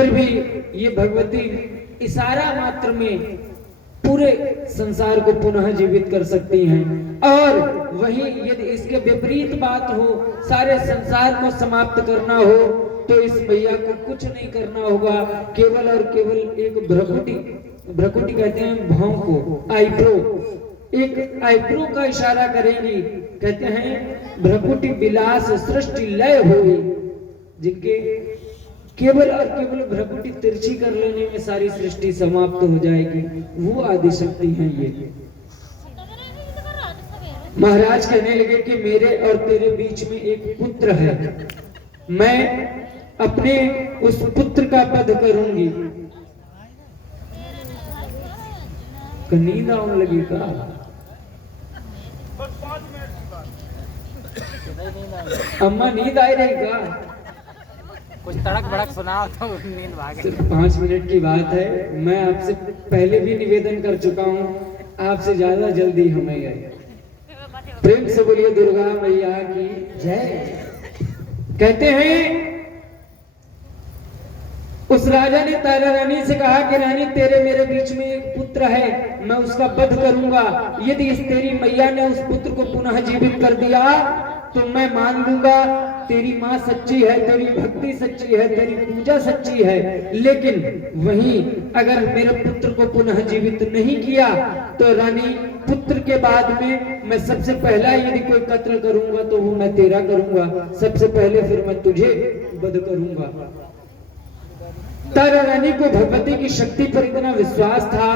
फिर भी ये भगवती इशारा मात्र में पूरे संसार को पुनः जीवित कर सकती हैं। और वहीं यदि इसके विपरीत बात हो, सारे संसार को समाप्त करना हो, तो इस मैया को कुछ नहीं करना होगा, केवल और केवल एक भ्रकुटी कहते हैं भाव को, आईब्रो, एक आईब्रो का इशारा करेंगी। कहते हैं भ्रकुटी विलास सृष्टि लय होगी, जिनके केवल और केवल भ्रकुटी तिरछी कर लेने में सारी सृष्टि समाप्त हो जाएगी, वो आदि शक्ति हैं ये। महाराज कहने लगे कि मेरे और तेरे बीच में एक पुत्र है, मैं अपने उस पुत्र का वध करूंगी। नींद आने लगी का? अम्मा नींद आई रही का? कुछ तड़क भड़क सुनाओ तो नींद भागे। सिर्फ 5 मिनट की बात है। मैं आपसे पहले भी निवेदन कर चुका हूँ, आपसे ज्यादा जल्दी हमें गए। प्रेम से बोलिए दुर्गा मैया की जय। कहते हैं उस राजा ने तारा रानी से कहा कि रानी तेरे मेरे बीच में एक पुत्र है, मैं उसका वध करूंगा। यदि इस तेरी मैया ने उस पुत्र को पुनः जीवित कर दिया तो मैं मान लूंगा तेरी माँ सच्ची है, तेरी भक्ति सच्ची है, तेरी पूजा सच्ची है। लेकिन वहीं अगर मेरे पुत्र को पुनः जीवित नहीं किया तो रानी पुत्र के बाद में मैं सबसे पहला यदि कोई कत्ल करूंगा तो वो मैं तेरा करूंगा, सबसे पहले फिर मैं तुझे वध करूंगा। तारा रानी को भगवती की शक्ति पर इतना विश्वास था।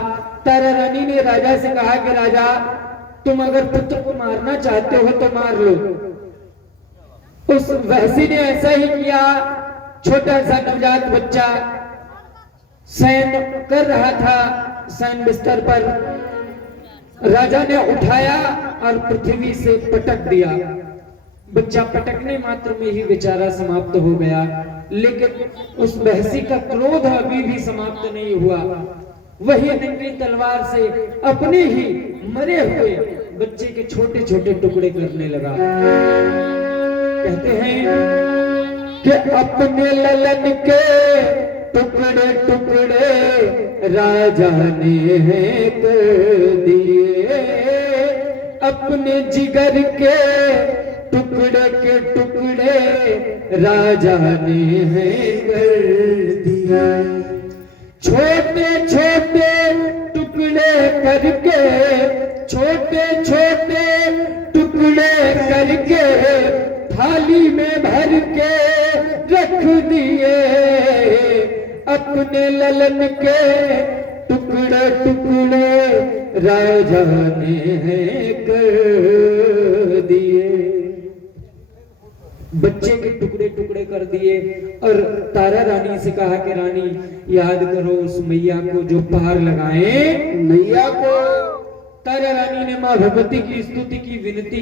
तारा रानी ने राजा से कहा कि राजा तुम अगर पुत्र को मारना चाहते हो तो मार लो। उस वहसी ने ऐसा ही किया। छोटा सा नवजात बच्चा शयन कर रहा था, शयन बिस्तर पर राजा ने उठाया और पृथ्वी से पटक दिया। बच्चा पटकने मात्र में ही बेचारा समाप्त हो गया। लेकिन उस बहसी का क्रोध अभी भी समाप्त नहीं हुआ। वही नंगी तलवार से अपने ही मरे हुए बच्चे के छोटे छोटे टुकड़े करने लगा। कहते हैं कि अपने ललन के टुकड़े टुकड़े राजा ने कर दिए, अपने जिगर के टुकड़े राजा ने कर दिए। छोटे छोटे टुकड़े करके, छोटे छोटे टुकड़े करके थाली में भर के रख दिए, अपने ललन के टुकड़े टुकड़े राजा ने कर दिए। बच्चे के टुकड़े टुकड़े कर दिए और तारा रानी से कहा कि रानी याद करो उस मैया को जो पार लगाए नैया को। तारा रानी ने मां भगवती की स्तुति की, विनती